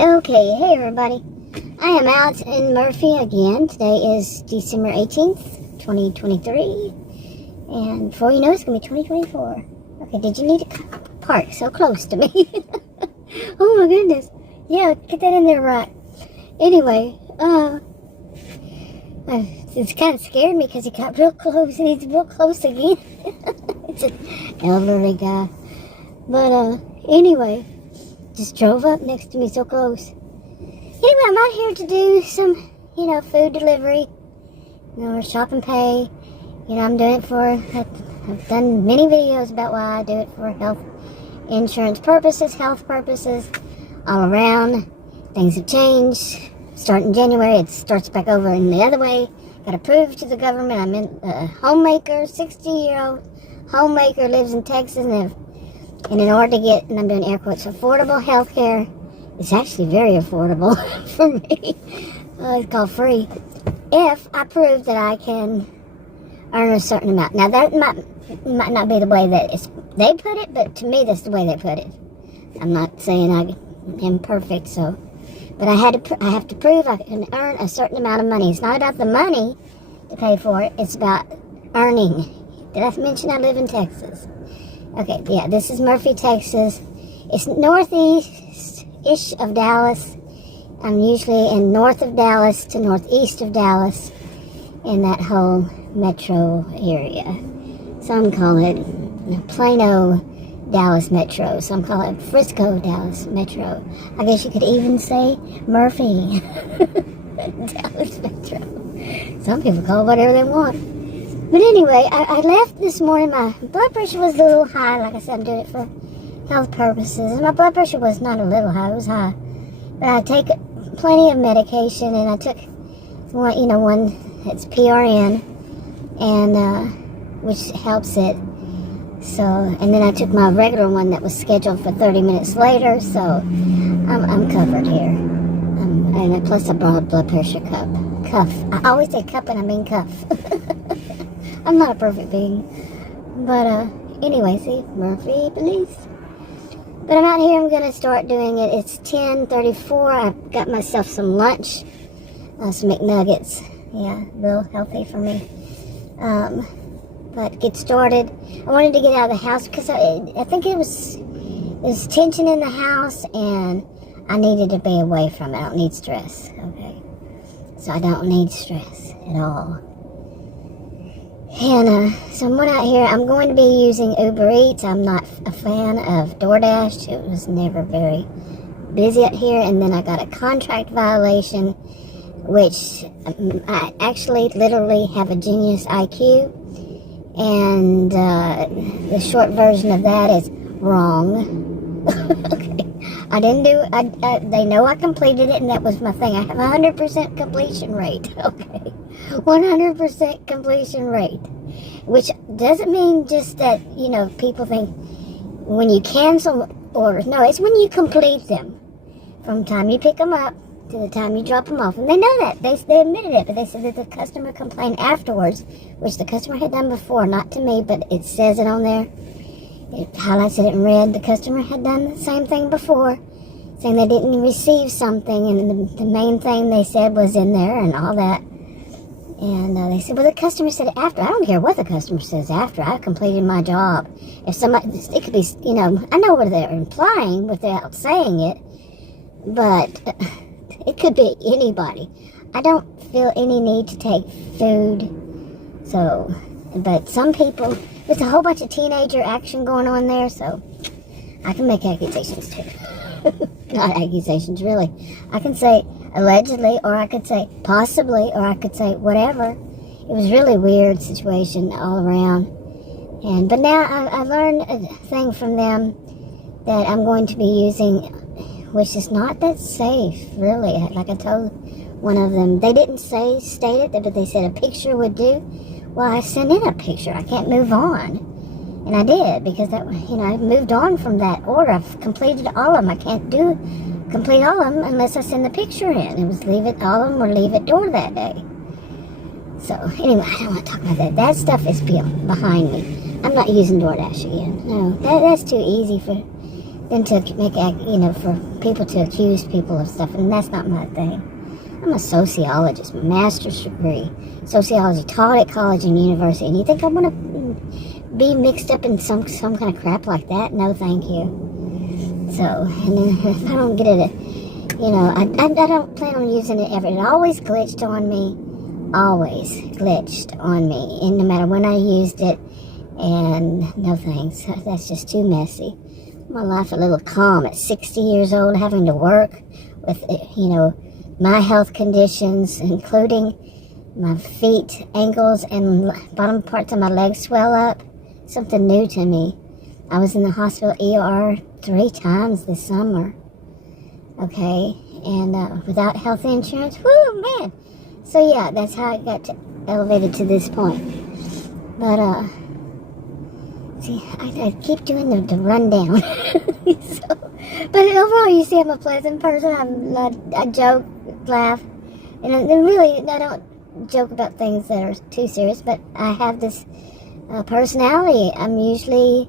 Okay, hey everybody. I am out in Murphy again. Today is December 18th, 2023. And before you know, it's going to be 2024. Okay, did you need to park so close to me? Oh my goodness. Yeah, get that in there right. Anyway, it's kind of scared me because he got real close and he's real close again. It's an elderly guy. But, anyway, just drove up next to me so close. Anyway, I'm out here to do some, food delivery, or shop and pay. I'm doing it I've done many videos about why I do it for health insurance purposes, health purposes, all around. Things have changed. Starting January, it starts back over in the other way. Got to prove to the government I'm a homemaker, 60-year-old homemaker, lives in Texas, and in order to get, and I'm doing air quotes, affordable health care, it's actually very affordable for me. It's called free. If I prove that I can earn a certain amount. Now, that might not be the way that they put it, but to me, that's the way they put it. I'm not saying I am perfect, but I have to prove I can earn a certain amount of money. It's not about the money to pay for it. It's about earning. Did I mention I live in Texas? Okay, yeah, this is Murphy, Texas. It's northeast-ish of Dallas. I'm usually in north of Dallas to northeast of Dallas in that whole metro area. Some call it Plano, Dallas Metro. Some call it Frisco, Dallas Metro. I guess you could even say Murphy, Dallas Metro. Some people call it whatever they want. But anyway, I left this morning. My blood pressure was a little high. Like I said, I'm doing it for health purposes. And my blood pressure was not a little high. It was high. But I take plenty of medication, and I took one that's PRN, and which helps it. So, and then I took my regular one that was scheduled for 30 minutes later. So, I'm covered here. And plus, I brought a blood pressure cuff. I always say cup, and I mean cuff. I'm not a perfect being. But, anyway, see, Murphy, please. But I'm out here, I'm going to start doing it. It's 10:34. I've got myself some lunch. Some McNuggets. Yeah, real healthy for me. But get started. I wanted to get out of the house because I think there's tension in the house, and I needed to be away from it. I don't need stress, okay? So I don't need stress at all. And so I'm out here. I'm going to be using UberEats. I'm not a fan of Doordash. It was never very busy out here. And then I got a contract violation, which I actually literally have a genius IQ. And the short version of that is wrong. Okay. I didn't do they know I completed it, and that was my thing. I have 100% completion rate. Okay. 100% completion rate. Which doesn't mean just that, people think when you cancel orders. No, it's when you complete them. From the time you pick them up to the time you drop them off. And they know that. They admitted it, but they said that the customer complained afterwards, which the customer had done before, not to me, but it says it on there. It highlights it in red. The customer had done the same thing before, saying they didn't receive something, and the main thing they said was in there and all that. And they said, well, the customer said after. I don't care what the customer says after. I completed my job. If somebody, it could be, I know what they're implying without saying it, but it could be anybody. I don't feel any need to take food. So, but some people, there's a whole bunch of teenager action going on there, so I can make accusations too. Not accusations, really. I can say allegedly, or I could say possibly, or I could say whatever. It was really weird situation all around. But now I learned a thing from them that I'm going to be using, which is not that safe, really. Like I told one of them, they didn't state it, but they said a picture would do. Well, I sent in a picture. I can't move on. And I did, because that, I moved on from that order. I've completed all of them. I can't complete all of them unless I send the picture in. It was all of them or leave at door that day. So, anyway, I don't want to talk about that. That stuff is behind me. I'm not using DoorDash again. No, that's too easy for than to make, for people to accuse people of stuff, and that's not my thing. I'm a sociologist, master's degree, sociology, taught at college and university, and you think I want to be mixed up in some kind of crap like that? No, thank you. So, and then if I don't get it, I don't plan on using it ever. It always glitched on me, and no matter when I used it, and no thanks, that's just too messy. My life a little calm at 60 years old, having to work with, my health conditions, including my feet, ankles, and bottom parts of my legs swell up. Something new to me. I was in the hospital ER 3 times this summer. Okay, and without health insurance, whoo, man. So yeah, that's how I got elevated to this point. But see, I keep doing the rundown. But overall, you see, I'm a pleasant person. I joke, laugh, and really, I don't joke about things that are too serious. But I have this personality. I'm usually,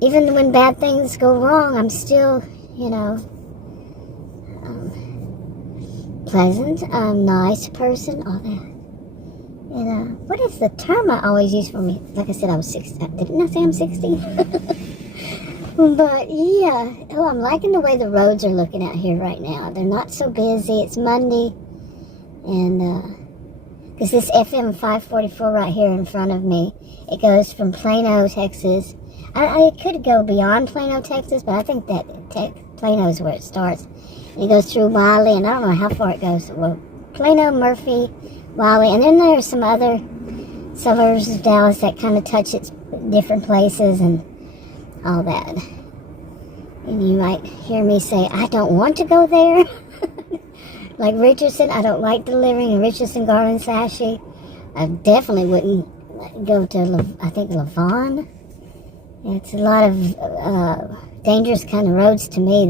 even when bad things go wrong, I'm still, pleasant, nice person, all that. And what is the term I always use for me? Like I said, I was 60. Didn't I say I'm 60? But yeah, I'm liking the way the roads are looking out here right now. They're not so busy. It's Monday, and because this FM 544 right here in front of me, it goes from Plano, Texas. I could go beyond Plano, Texas, but I think that Plano is where it starts. And it goes through Wiley, and I don't know how far it goes. Well, Plano, Murphy, Wiley, and then there's some other suburbs of Dallas that kind of touch its different places and all that. And you might hear me say, I don't want to go there. Like Richardson, I don't like delivering in Richardson, Garland, Sashi. I definitely wouldn't go to, Lavon. It's a lot of dangerous kind of roads to me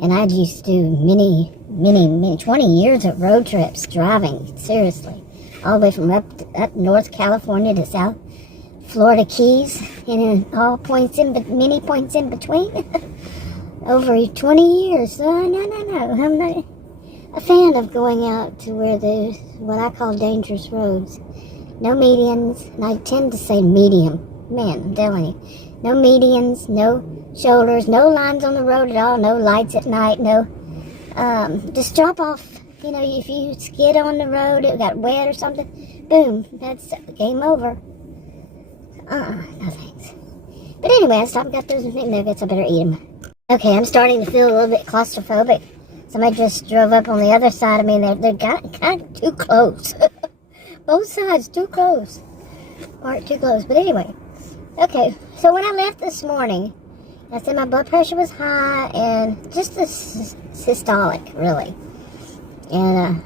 and I used to do many 20 years of road trips driving, seriously, all the way from up North California to South Florida Keys, and in many points in between. Over 20 years. No, I'm not a fan of going out to where there's what I call dangerous roads. No medians, and I tend to say medium. Man, I'm telling you, no medians, no shoulders, no lines on the road at all, no lights at night, no. Just drop off, if you skid on the road, it got wet or something, boom, that's game over. No thanks. But anyway, I stopped and got those McNuggets, I better eat them. Okay, I'm starting to feel a little bit claustrophobic. Somebody just drove up on the other side of me, and they got kind of too close. Both sides too close. Aren't too close, but anyway. Okay, so when I left this morning, I said my blood pressure was high and just systolic, really. And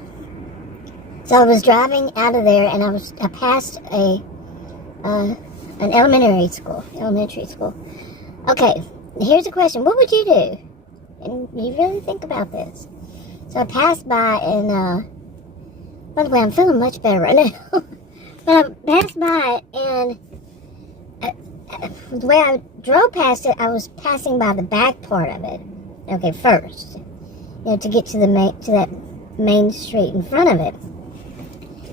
so I was driving out of there, and I passed an elementary school. Okay, here's a question: what would you do? And you really think about this. So I passed by, and by the way, I'm feeling much better right now. But I passed by, and the way I drove past it, I was passing by the back part of it. Okay, first, to get to that main street in front of it.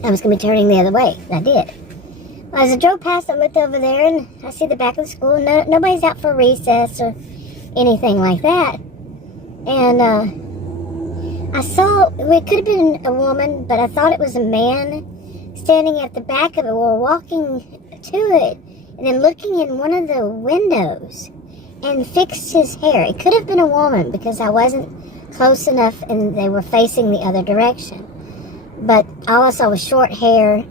I was going to be turning the other way. I did. Well, as I drove past, I looked over there, and I see the back of the school. Nobody's out for recess or anything like that. And I saw, it could have been a woman, but I thought it was a man standing at the back of it, or walking to it, and then looking in one of the windows and fixed his hair. It could have been a woman because I wasn't close enough and they were facing the other direction. But all I saw was short hair,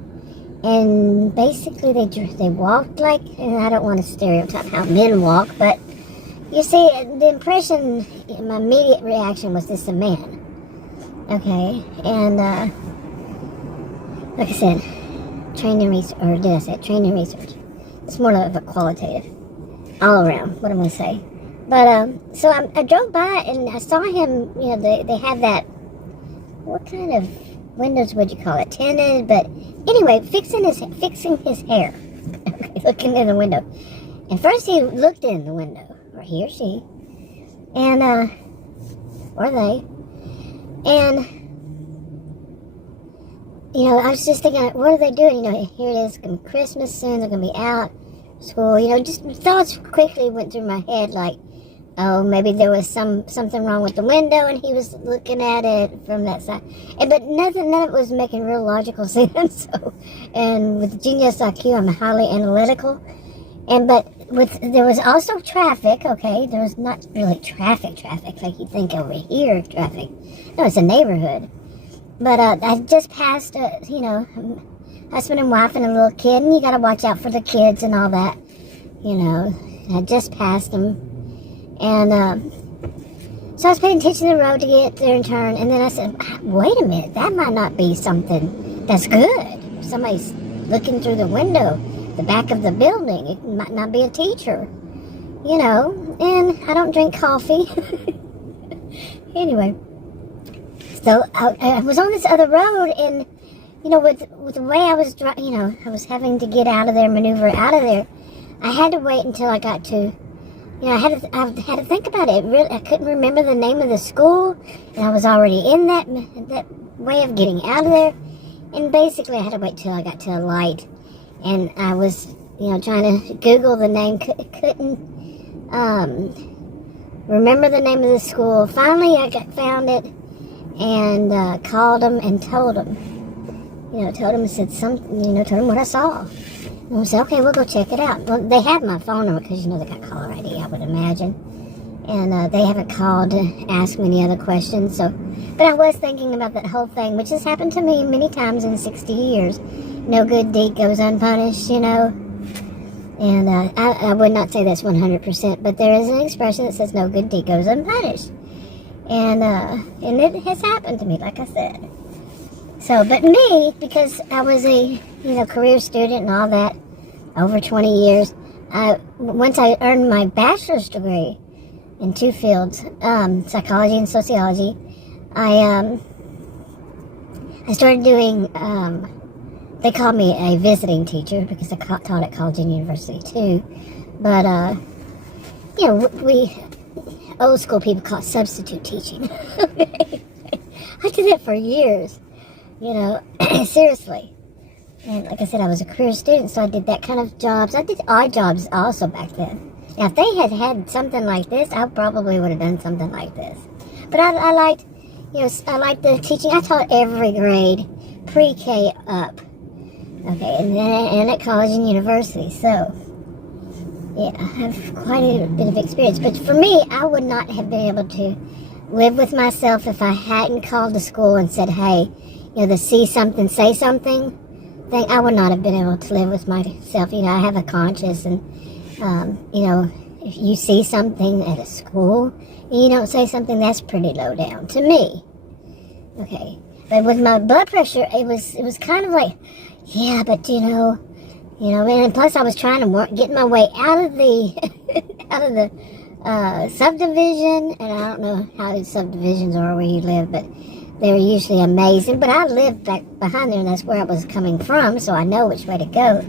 and basically they walked like, and I don't want to stereotype how men walk, but you see, the impression, my immediate reaction was this is a man. Okay, and like I said, training research. It's more of a qualitative, all around, what I'm going to say. But, so I drove by, and I saw him, they have that, what kind of windows would you call it? Tinted, but anyway, fixing his hair. Okay, looking in the window. And first he looked in the window, or he or she, And, or they. And, you know, I was just thinking, what are they doing? You know, here it is, it's going to be Christmas soon, they're going to be out of school. You know, just thoughts quickly went through my head, like, oh, maybe there was something wrong with the window and he was looking at it from that side. But none of it was making real logical sense. So, and with Genius IQ, I'm highly analytical. But there was also traffic, okay? There was not really traffic like you think over here, traffic. No, it's a neighborhood. But I just passed, you know, husband and wife and a little kid, and you got to watch out for the kids and all that, you know. I just passed them. And so I was paying attention to the road to get there and turn, and then I said, wait a minute, that might not be something that's good. Somebody's looking through the window, the back of the building. It might not be a teacher, you know, and I don't drink coffee. Anyway, so I was on this other road, and, you know, with the way I was, you know, I was having to get out of there, maneuver out of there, I had to wait until I got to, you know, I had to think about it. Really, I couldn't remember the name of the school, and I was already in that way of getting out of there. And basically, I had to wait till I got to a light, and I was, you know, trying to Google the name, couldn't remember the name of the school. Finally, I found it, and called them and told them, you know, told them and said something, you know, told them what I saw. And I said, okay, we'll go check it out. Well, they have my phone number because, you know, they got caller ID, I would imagine. And they haven't called to ask me any other questions. So, but I was thinking about that whole thing, which has happened to me many times in 60 years. No good deed goes unpunished, you know. And I would not say that's 100%, but there is an expression that says no good deed goes unpunished. And it has happened to me, like I said. So, but me, because I was a, you know, career student and all that, over 20 years, once I earned my bachelor's degree in two fields, psychology and sociology, I started doing, they called me a visiting teacher because I taught at college and university too, but, you know, we, old school people call it substitute teaching. I did that for years. You know, seriously. And like I said, I was a career student, so I did that kind of jobs. I did odd jobs also back then. Now, if they had had something like this, I probably would have done something like this. But I liked, you know, I liked the teaching. I taught every grade, pre-K up. Okay, and at college and university. So, yeah, I have quite a bit of experience. But for me, I would not have been able to live with myself if I hadn't called the school and said, hey, you know, the see something, say something thing. I would not have been able to live with myself. You know, I have a conscience, and, you know, if you see something at a school and you don't say something, that's pretty low down to me. Okay. But with my blood pressure, it was kind of like, yeah, but you know, and plus I was trying to get my way out of the subdivision, and I don't know how subdivisions are where you live, but they're usually amazing. But I lived back behind there, and that's where I was coming from, so I know which way to go.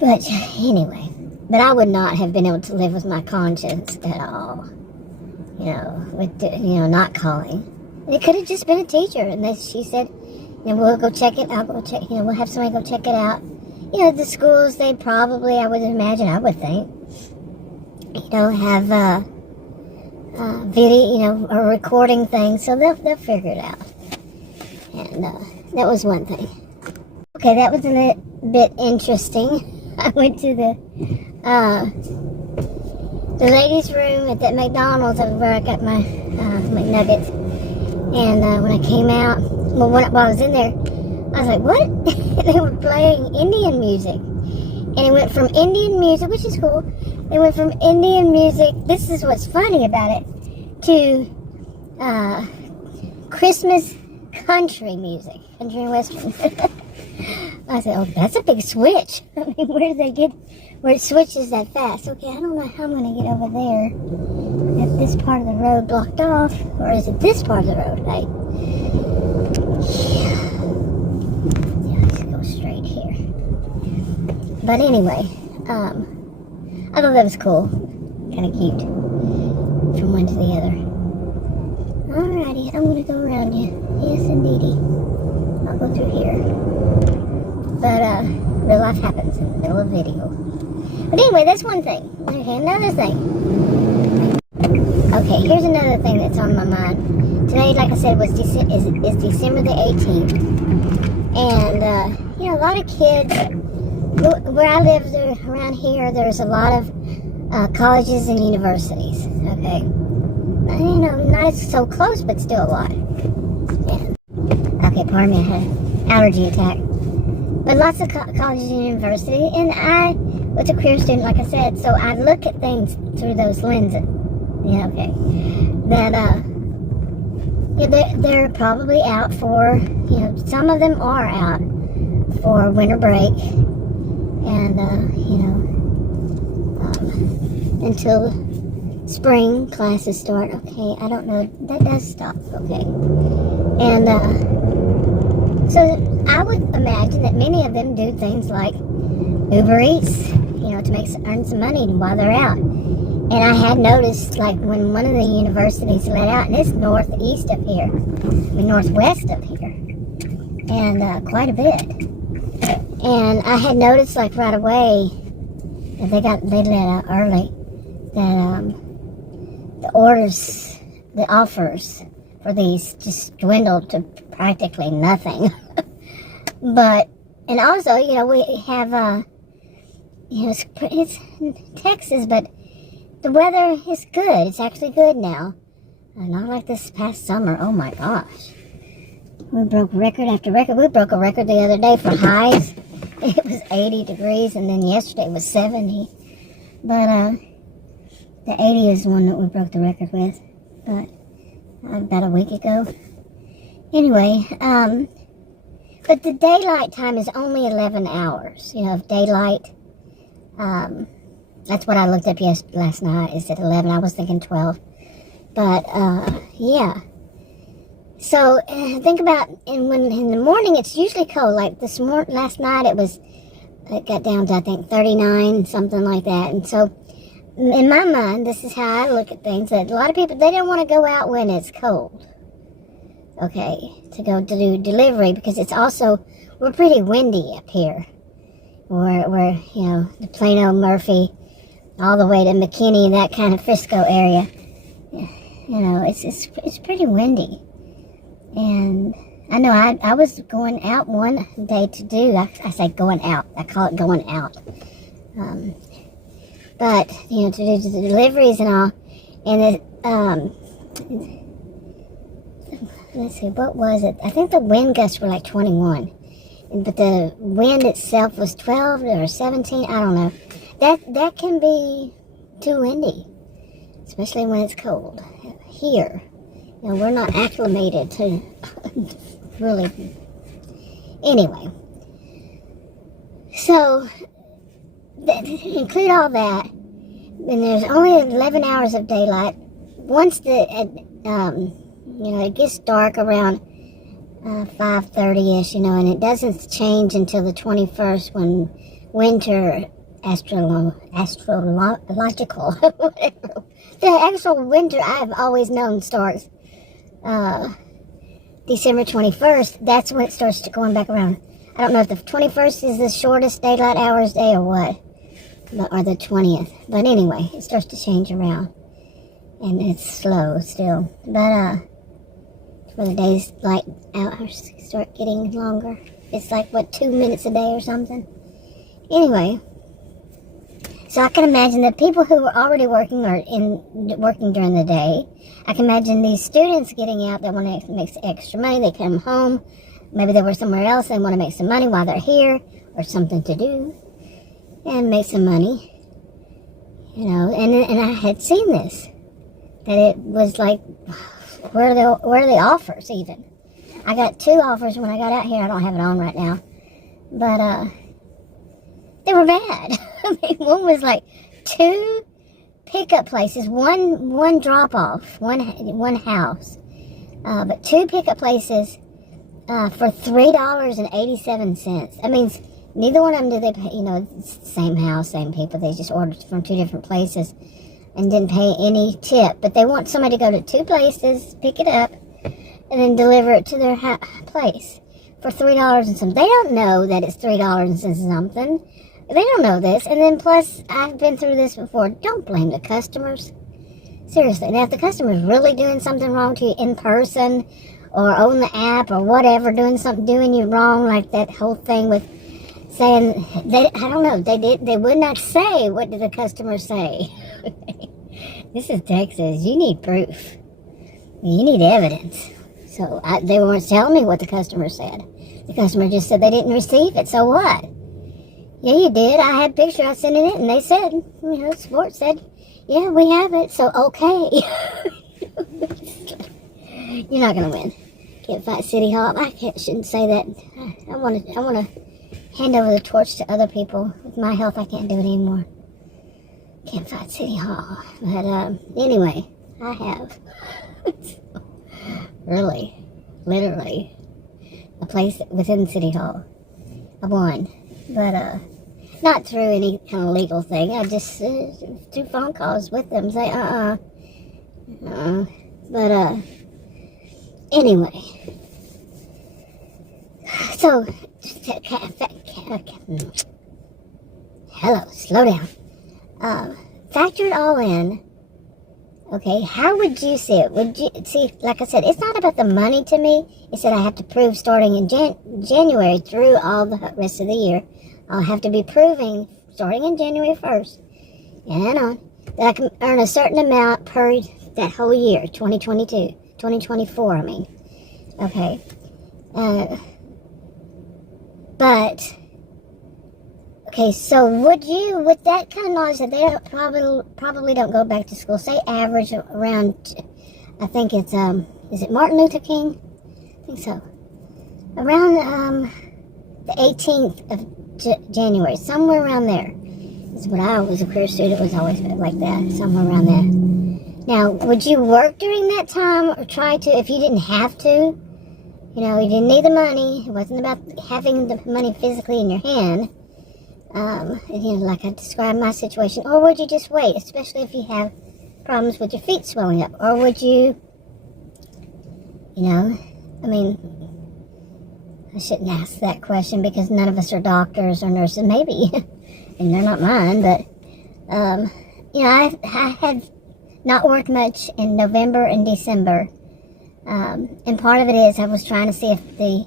But anyway, but I would not have been able to live with my conscience at all, you know, with, you know, not calling. And it could have just been a teacher, and she said, you know, we'll go check it, I'll go check, you know, we'll have somebody go check it out. You know, the schools, they probably, I would imagine, I would think, you know, have video, you know, or recording things, so they'll figure it out. And that was one thing. Okay, that was a bit interesting. I went to the ladies' room at that McDonald's where I got my McNuggets. And when I came out, well, while I was in there, I was like, what? They were playing Indian music. And it went from Indian music, which is cool. It went from Indian music, this is what's funny about it, to Christmas country music, country and western. I said, oh, that's a big switch. I mean, where it switches that fast? Okay, I don't know how I'm going to get over there. Is this part of the road blocked off? Or is it this part of the road? Right? Yeah, let's go straight here. But anyway, I thought that was cool. Kind of cute. from one to the other. Alrighty, I'm gonna go around you. Yes, indeedy. I'll go through here. But, real life happens in the middle of video. But anyway, that's one thing. Okay, another thing. Okay, here's another thing that's on my mind. Today, like I said, is December the 18th. And, a lot of kids, where I live around here, there's a lot of colleges and universities, okay? Not so close, but still a lot. Yeah. Okay, pardon me, I had an allergy attack. But lots of colleges and universities, and I was a career student, like I said, so I look at things through those lenses. Yeah, okay. That, they're probably out for, some of them are out for winter break, and, until spring classes start. Okay, I don't know, that does stop, okay. And, so I would imagine that many of them do things like UberEats, to earn some money while they're out. And I had noticed, like, when one of the universities let out, and it's northwest of here, and quite a bit. And I had noticed, like, right away, that they let out early, that the offers for these just dwindled to practically nothing. And also, we have, it's Texas, but the weather is good. It's actually good now. Not like this past summer. Oh my gosh. We broke record after record. We broke a record the other day for highs. It was 80 degrees, and then yesterday it was 70. But, the 80 is the one that we broke the record with. But, about a week ago. Anyway, but the daylight time is only 11 hours, of daylight. That's what I looked up last night, is at 11. I was thinking 12. But, yeah. So, think about, in the morning, it's usually cold. Like last night, it got down to, I think, 39, something like that. And so, in my mind, this is how I look at things, that a lot of people, they don't want to go out when it's cold. Okay, to go to do delivery, because it's also, we're pretty windy up here. We're the Plano, Murphy, all the way to McKinney, that kind of Frisco area. It's pretty windy. And I know I was going out one day to do, I say going out, I call it going out. But, to do the deliveries and all, and let's see, what was it? I think the wind gusts were like 21, but the wind itself was 12 or 17, I don't know. That can be too windy, especially when it's cold. Here, we're not acclimated to really. Anyway, so include all that, and there's only 11 hours of daylight. Once it gets dark around 5:30ish, and it doesn't change until the 21st, when winter astrological whatever. The actual winter I've always known starts December 21st. That's when it starts going back around. I don't know if the 21st is the shortest daylight hours day or what, or the 20th. But anyway, it starts to change around, and it's slow still. But where the day's light hours start getting longer. It's like, 2 minutes a day or something. Anyway, so I can imagine that people who are already working or working during the day. I can imagine these students getting out that want to make extra money. They come home, maybe they were somewhere else. They want to make some money while they're here, or something to do, and make some money. And I had seen this, that it was like, where are the offers even? I got 2 offers when I got out here. I don't have it on right now, but they were bad. I mean, one was like 2 pickup places, one drop off, one house, but 2 pickup places for $3.87. I mean, neither one of them did they pay, it's the same house, same people. They just ordered from 2 different places. and didn't pay any tip. But they want somebody to go to 2 places, pick it up, and then deliver it to their place for $3 and something. They don't know that it's $3 and something. They don't know this. And then plus, I've been through this before. Don't blame the customers. Seriously. Now, if the customer's really doing something wrong to you in person or on the app or whatever, doing you wrong, like that whole thing with saying, I don't know, they would not say, what did the customer say? This is Texas. You need proof. You need evidence. So they weren't telling me what the customer said. The customer just said they didn't receive it. So what? Yeah, you did. I had a picture. I sent it, and they said, Sports said, yeah, we have it. So okay. You're not gonna win. Can't fight City Hall. Shouldn't say that. I want to hand over the torch to other people. With my health, I can't do it anymore. Can't fight City Hall. But anyway, I have. Really, literally, a place within City Hall. I won, but not through any kind of legal thing. I just through phone calls with them, say But anyway, so hello, slow down. Factor it all in. Okay, how would you see it? Would you see, like I said, it's not about the money to me. It's that I have to prove starting in January through all the rest of the year. I'll have to be proving starting in January 1st and on that I can earn a certain amount per that whole year, 2024, I mean. Okay. But, okay, so would you, with that kind of knowledge that they probably don't go back to school, say average around, I think it's, is it Martin Luther King? I think so. Around the 18th of January, somewhere around there. Is when I was a career student, it was always like that, somewhere around there. Now, would you work during that time or try to, if you didn't have to? You know, you didn't need the money. It wasn't about having the money physically in your hand. Like I described my situation. Or would you just wait, especially if you have problems with your feet swelling up? Or would you, I mean, I shouldn't ask that question because none of us are doctors or nurses, maybe. And they're not mine, but, I had not worked much in November and December. And part of it is I was trying to see if the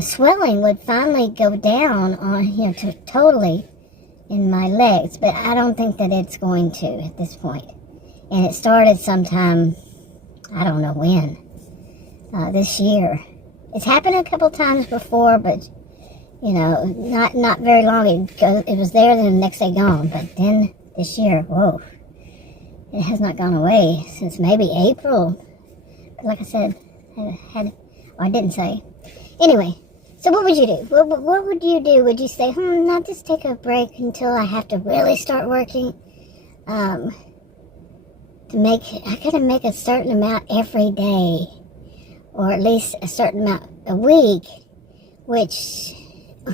swelling would finally go down on, totally in my legs. But I don't think that it's going to at this point. And it started sometime, I don't know when, this year. It's happened a couple times before, but, not very long. It was there, then the next day gone. But then this year, whoa, it has not gone away since maybe April. But like I said, I didn't say. Anyway, so what would you do? What would you do? Would you say, I'll just take a break until I have to really start working? I gotta make a certain amount every day, or at least a certain amount a week, which,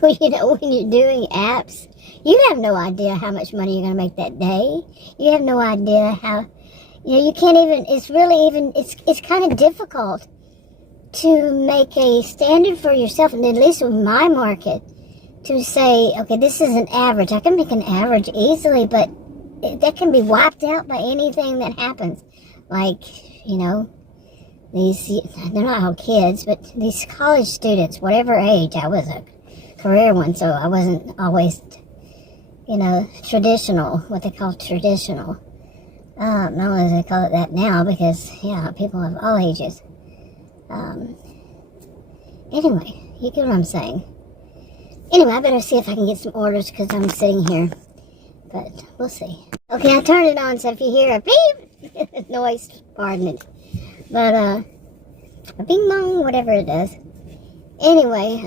when you're doing apps, you have no idea how much money you're going to make that day. You have no idea how, you can't even, it's kind of difficult to make a standard for yourself, and at least with my market, to say, okay, this is an average. I can make an average easily, but that can be wiped out by anything that happens. Like, they're not all kids, but these college students, whatever age. I was a career one, so I wasn't always, traditional, what they call traditional. Not only do they call it that now, because, people of all ages. Anyway, you get what I'm saying. Anyway, I better see if I can get some orders, because I'm sitting here. But we'll see. Okay, I turned it on, so if you hear a beep noise, pardon it. But, a bing bong, whatever it does. Anyway,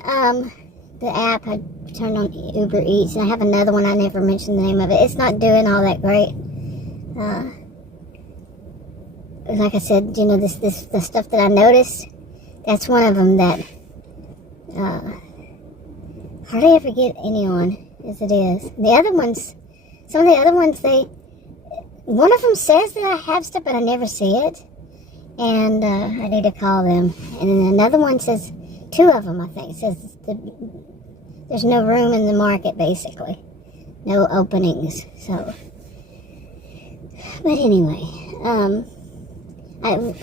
the app, I turned on UberEats, and I have another one, I never mentioned the name of it. It's not doing all that great. Like I said, the stuff that I noticed, that's one of them that, hardly ever get any on, as it is. The other ones, some of the other ones, One of them says that I have stuff, but I never see it. And I need to call them. And then another one says, two of them, I think, says there's no room in the market, basically. No openings. So, but anyway, I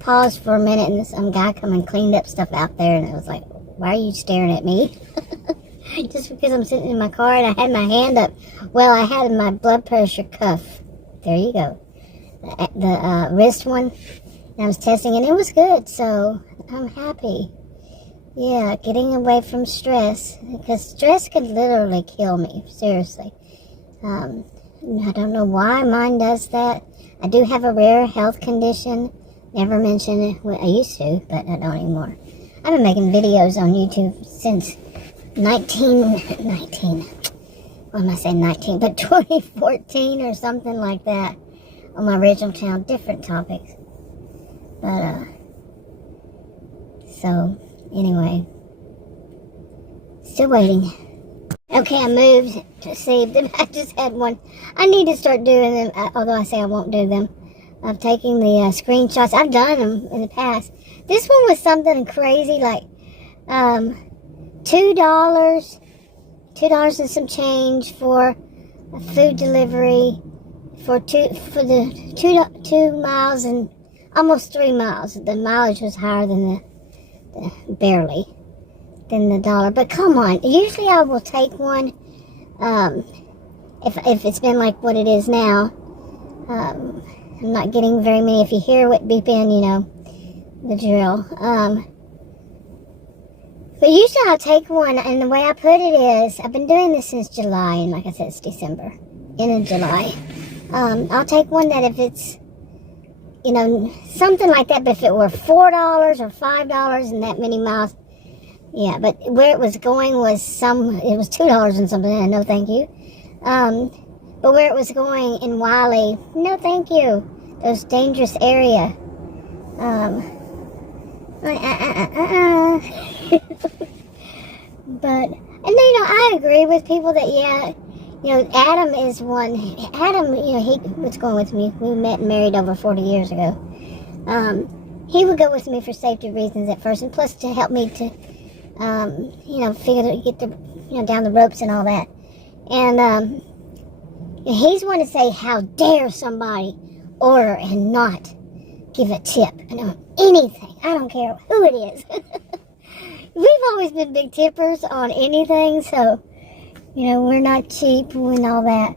paused for a minute and some guy come and cleaned up stuff out there, and I was like, why are you staring at me? Just because I'm sitting in my car and I had my hand up. Well, I had my blood pressure cuff. There you go. The wrist one. And I was testing and it was good, so I'm happy. Yeah, getting away from stress, because stress could literally kill me, seriously. I don't know why mine does that. I do have a rare health condition. Never mention it. Well, I used to, but I don't anymore. I've been making videos on YouTube since 2014 or something like that on my original channel, different topics. But, so, anyway, still waiting. Okay, I moved to see them. I just had one. I need to start doing them, although I say I won't do them. Of taking the screenshots. I've done them in the past. This one was something crazy, like $2 and some change for a food delivery for the 2 miles and almost 3 miles. The mileage was higher than barely than the dollar. But come on, usually I will take one if it's been like what it is now. I'm not getting very many. If you hear it beeping, you know the drill. But usually I'll take one, and the way I put it is, I've been doing this since July, and like I said, it's December, in July. I'll take one that if it's, you know, something like that, but if it were $4 or $5 and that many miles, yeah, but where it was going was it was $2 and something, and no thank you. But where it was going in Wiley, no thank you. Those dangerous area. But, and you know, I agree with people that, yeah, you know, Adam is one. Adam, you know, he was going with me. We met and married over 40 years ago. He would go with me for safety reasons at first, and plus to help me to, you know, get the, you know, down the ropes and all that. And he's one to say, how dare somebody order and not give a tip on anything. I don't care who it is. We've always been big tippers on anything, so, you know, we're not cheap and all that.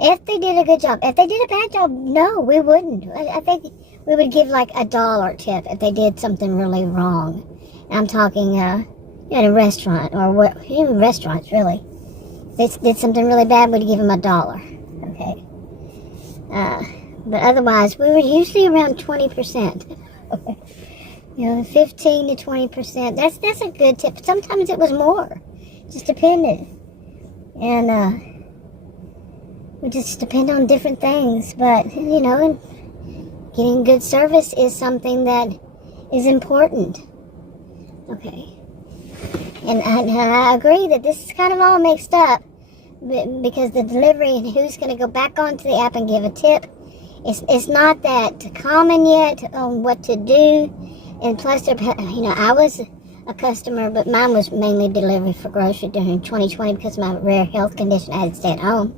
If they did a good job. If they did a bad job, no, we wouldn't. I think we would give like $1 tip if they did something really wrong. I'm talking, you know, in a restaurant, or even restaurants, really. If they did something really bad, we'd give them $1. Okay. But otherwise, we were usually around 20%. Okay. You know, 15 to 20%. That's a good tip. Sometimes it was more. Just depended. And we just depend on different things. But, you know, getting good service is something that is important. Okay. And I agree that this is kind of all mixed up, because the delivery and who's going to go back onto the app and give a tip, it's not that common yet on what to do. And plus, you know, I was a customer, but mine was mainly delivery for grocery during 2020 because of my rare health condition. I had to stay at home.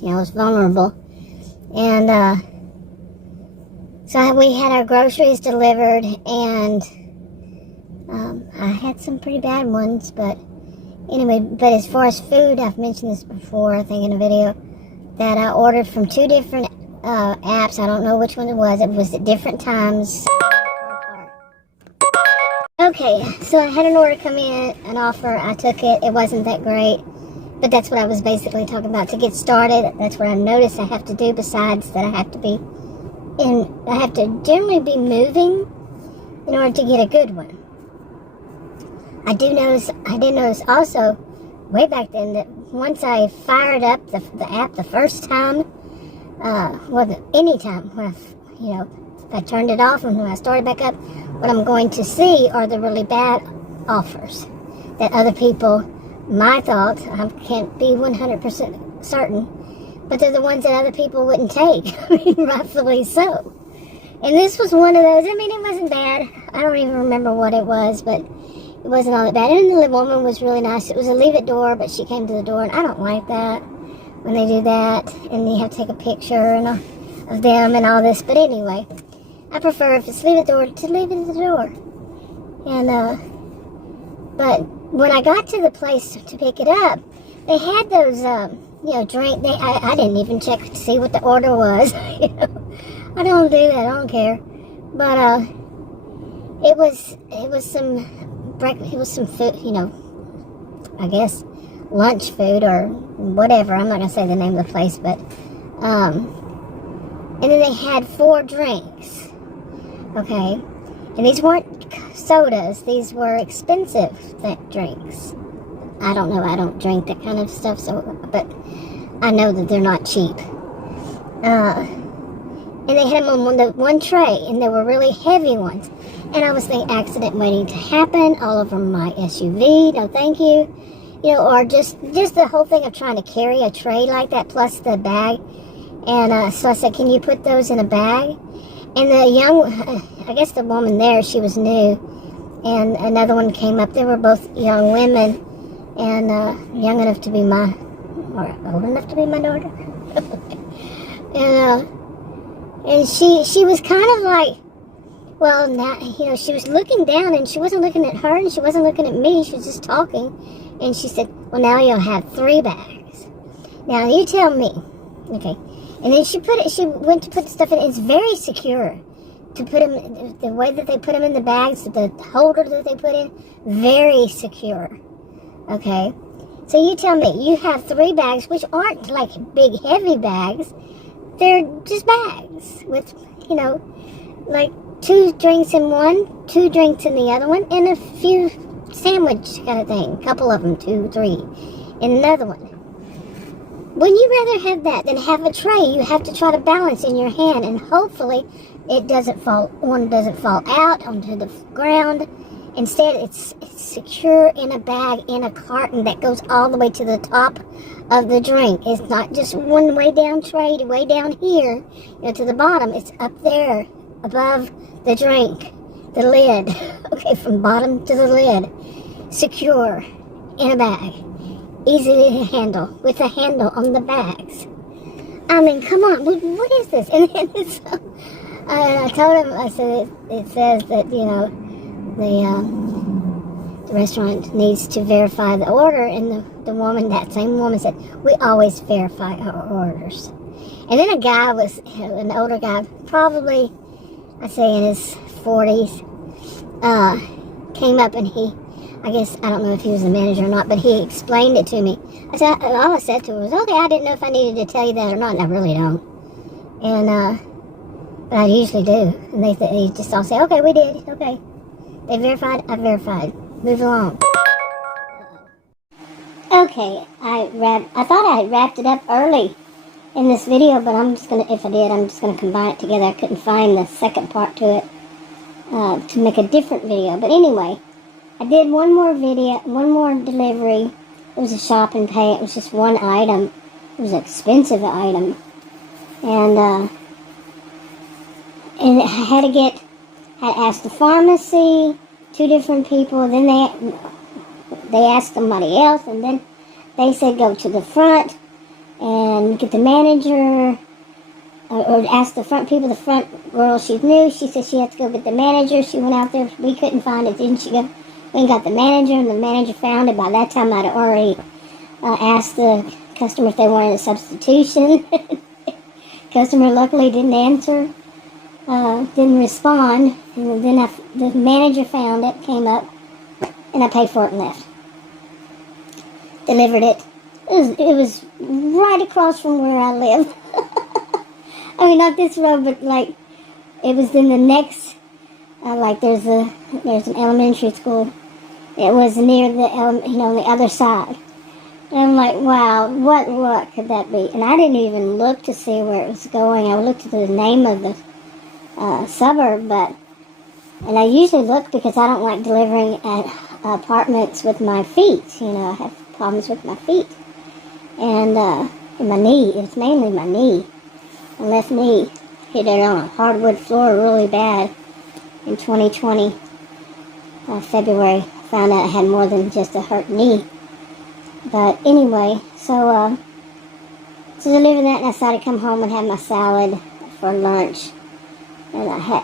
You know, I was vulnerable. And so we had our groceries delivered, and I had some pretty bad ones, but anyway, but as far as food, I've mentioned this before, I think in a video, that I ordered from 2 different apps. I don't know which one it was. It was at different times. Okay, so I had an order come in, an offer. I took it. It wasn't that great, but that's what I was basically talking about. To get started, that's what I noticed I have to do, besides that I have to generally be moving in order to get a good one. I did notice also, way back then, that once I fired up the app the first time, anytime, when if I turned it off and when I started back up, what I'm going to see are the really bad offers that other people, my thoughts, I can't be 100% certain, but they're the ones that other people wouldn't take. I mean, rightfully so. And this was one of those. I mean, it wasn't bad. I don't even remember what it was, but it wasn't all that bad. And the woman was really nice. It was a leave it door, but she came to the door, and I don't like that when they do that, and you have to take a picture and of them and all this. But anyway, I prefer if it's leave it door to leave it at the door. And but when I got to the place to pick it up, they had those drink. I didn't even check to see what the order was. I don't do that. I don't care. But it was some food. I guess lunch food or whatever. I'm not gonna say the name of the place, but and then they had 4 drinks. Okay, and these weren't sodas. These were expensive drinks. I don't know. I don't drink that kind of stuff, but I know that they're not cheap. And they had them on one tray, and they were really heavy ones. And I was thinking, accident waiting to happen all over my SUV. No, thank you. Or just the whole thing of trying to carry a tray like that, plus the bag. And so I said, can you put those in a bag? And I guess the woman there, she was new. And another one came up. They were both young women, and young enough to be or old enough to be my daughter. And she was kind of like, well, now, she was looking down, and she wasn't looking at her, and she wasn't looking at me. She was just talking. And she said, well, now you'll have 3 bags. Now, you tell me. Okay. And then she went to put the stuff in. It's very secure to put them, the way that they put them in the bags, the holder that they put in, very secure. Okay. So you tell me, you have 3 bags, which aren't like big, heavy bags. They're just bags with, like 2 drinks in one, 2 drinks in the other one, and a few sandwich kind of thing. A couple of them, 2, 3, in another one. Wouldn't you rather have that than have a tray you have to try to balance in your hand, and hopefully one doesn't fall out onto the ground? Instead, it's secure in a bag, in a carton that goes all the way to the top of the drink. It's not just one way down tray, way down here, to the bottom. It's up there, above the drink, the lid. Okay, from bottom to the lid. Secure in a bag. Easy to handle, with a handle on the bags. I mean, come on, what is this? And then I told him, I said, it says that, the restaurant needs to verify the order, and that same woman said, we always verify our orders. And then an older guy, probably, I'd say in his 40s, came up, and I don't know if he was the manager or not, but he explained it to me. All I said to him was, okay, I didn't know if I needed to tell you that or not, and I really don't. And, but I usually do. And they just all say, okay, we did, okay. They verified, I verified. Move along. Okay, I thought I had wrapped it up early in this video, but if I did, I'm just gonna combine it together. I couldn't find the second part to it, to make a different video. But anyway, I did one more delivery. It was a shop and pay. It was just one item. It was an expensive item. And I had to ask the pharmacy, 2 different people, then they asked somebody else, and then they said go to the front and get the manager, or ask the front people. The front girl, she knew, she said she had to go get the manager. She went out there, we couldn't find it, then she went and got the manager, and the manager found it. By that time I'd already asked the customer if they wanted a substitution. Customer luckily didn't answer. Didn't respond, and then the manager found it, came up, and I paid for it and left. Delivered it. It was right across from where I live. I mean, not this road, but like it was in the next. There's an elementary school. It was near the other side. And I'm like, wow, what could that be? And I didn't even look to see where it was going. I looked at the name of the suburb, and I usually look because I don't like delivering at apartments with my feet. I have problems with my feet. And And my knee, it's mainly my knee. My left knee hit it on a hardwood floor really bad in 2020. February. Found out I had more than just a hurt knee. But anyway, so delivering that, and I decided to come home and have my salad for lunch. And I had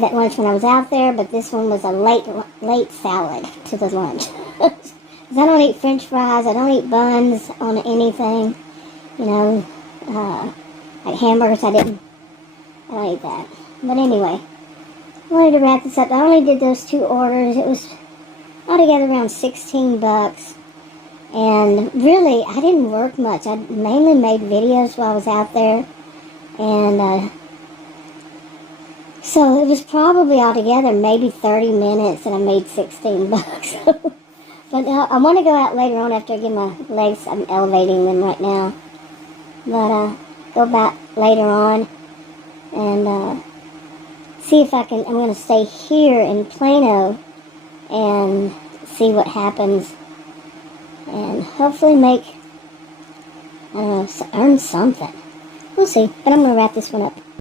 that lunch when I was out there, but this one was a late salad to the lunch. Because I don't eat French fries, I don't eat buns on anything, like hamburgers. I don't eat that. But anyway, I wanted to wrap this up. I only did those 2 orders. It was altogether around $16. And really, I didn't work much. I mainly made videos while I was out there. And so it was probably altogether maybe 30 minutes, and I made $16. But I want to go out later on after I get my legs. I'm elevating them right now. But go back later on and see if I can. I'm going to stay here in Plano and see what happens, and hopefully make, I don't know, earn something. We'll see. But I'm going to wrap this one up.